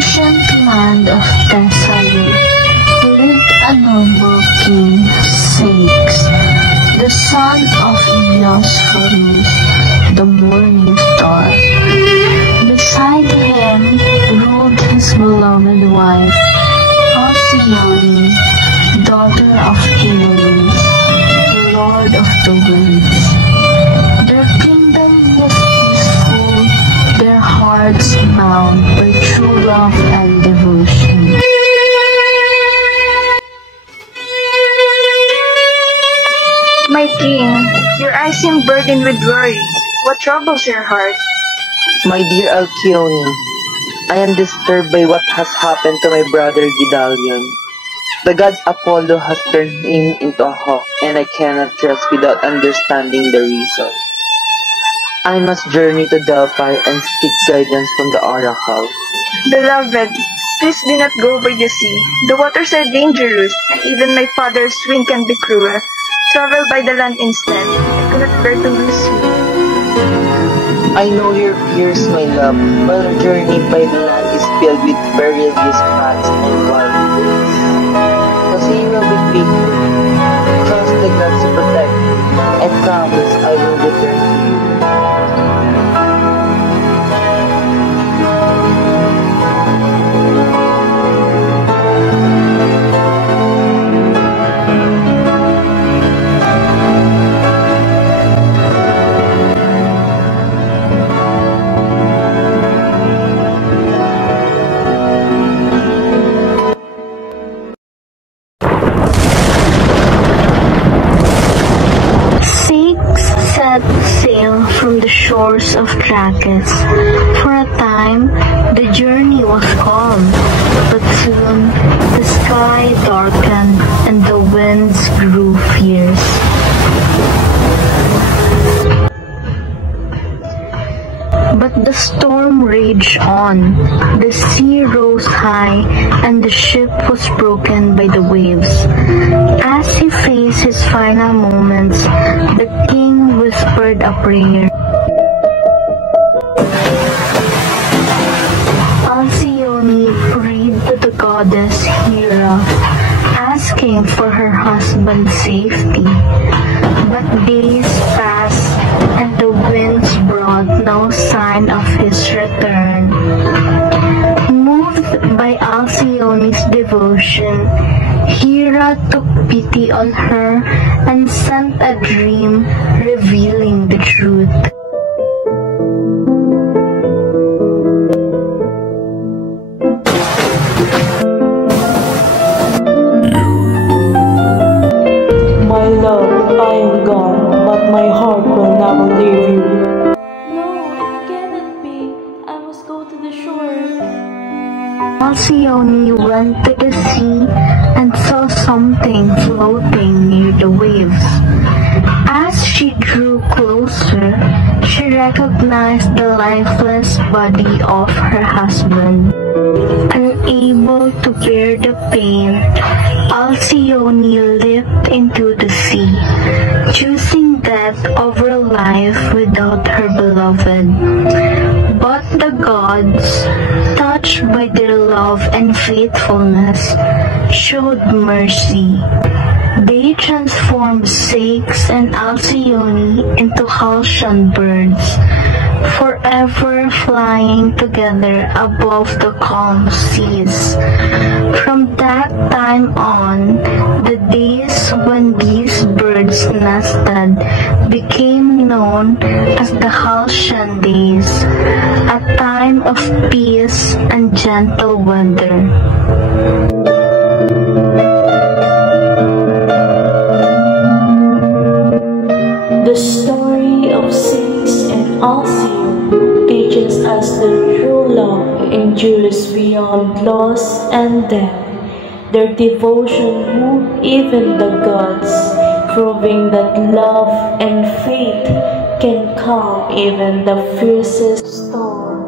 ancient land of Thessaly lived a noble king, Ceyx, the son of Eosphorus, the morning star. Beside him ruled his beloved wife, Alcyone, daughter of Helios, the lord of the winds. Their kingdom was peaceful, their hearts bound by true love and devotion. My king, your eyes seem burdened with worry. What troubles your heart? My dear Alcyone, I am disturbed by what has happened to my brother Gidalion. The god Apollo has turned him into a hawk, and I cannot rest without understanding the reason. I must journey to Delphi and seek guidance from the oracle. Beloved, please do not go by the sea. The waters are dangerous, and even my father's wind can be cruel. Travel by the land instead. I cannot bear to lose you. I know your fears, my love, but a journey by the land is filled with perilous paths and wild ways. The sea will be faithful. Trust the gods to protect you, and promise I will return to you. Set sail from the shores of Trachis. For a time, the journey was calm, but soon the sky darkened and the winds grew fierce. But the storm raged on, the sea rose high, and the ship was broken by the waves. As he faced his final moments, the king whispered a prayer. Alcyone prayed to the goddess Hera, asking for her husband's safety. But days passed, and the winds brought no sign of his return. Moved by Alcyone's devotion, Hera took pity on her and sent a dream revealing the truth. My love, I am gone, but my heart will never leave you. No, it cannot be. I must go to the shore. Alcyone went to the sea and saw something floating near the waves. As she drew closer, she recognized the lifeless body of her husband. Unable to bear the pain, Alcyone leaped into the sea, choosing death over life without her beloved. But the gods, touched by their love and faithfulness, showed mercy. They transformed Ceyx and Alcyone into Halcyon birds, forever flying together above the calm seas. From that time on, the days when these birds nested became known as the Halcyon days, a time of peace and gentle weather. The story of Ceyx and Alcyone teaches us that true love endures beyond loss and death. Their devotion moved even the gods, proving that love and faith can calm even the fiercest storm.